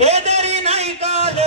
हे तरी नाही काल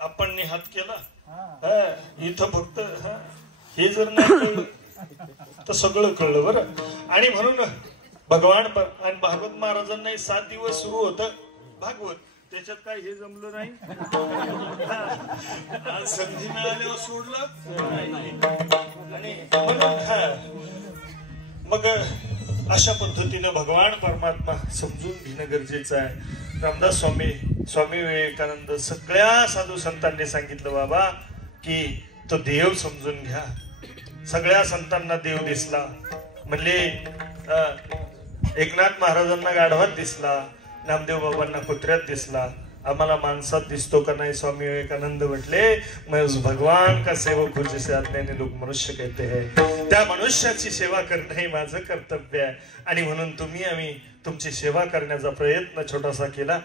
आपण हात केला इथं फक्त हे जर नाही कळलं तर सगळं कळलं बरं. आणि म्हणून भगवान आणि भागवत महाराजांना 7 दिवस सुरू होतं भागवत, त्याच्यात काय हे जमलं नाही. आज संधी मिळाल्यावर सोडलं आणि मग अशा पद्धतीनं भगवान परमात्मा समजून घेणं गरजेचं आहे. रामदास स्वामी विवेकानंद सगळ्या साधू संतांनी सांगितलं बाबा की तो देव समजून घ्या. सगळ्या संतांना देव दिसला, म्हणले एकनाथ महाराजांना गाढवात दिसला, नामदेव बाबांना कुत्र्यात दिसला, आम्हाला माणसात दिसतो का नाही. स्वामी विवेकानंद म्हटले मैं उस भगवान का सेवक हूं जिसे आज्ञानी लोग मनुष्य कहते हैं. त्या मनुष्याची सेवा करणं हे माझं कर्तव्य आहे. आणि म्हणून आम्ही तुमची सेवा करण्याचा प्रयत्न छोटासा केला.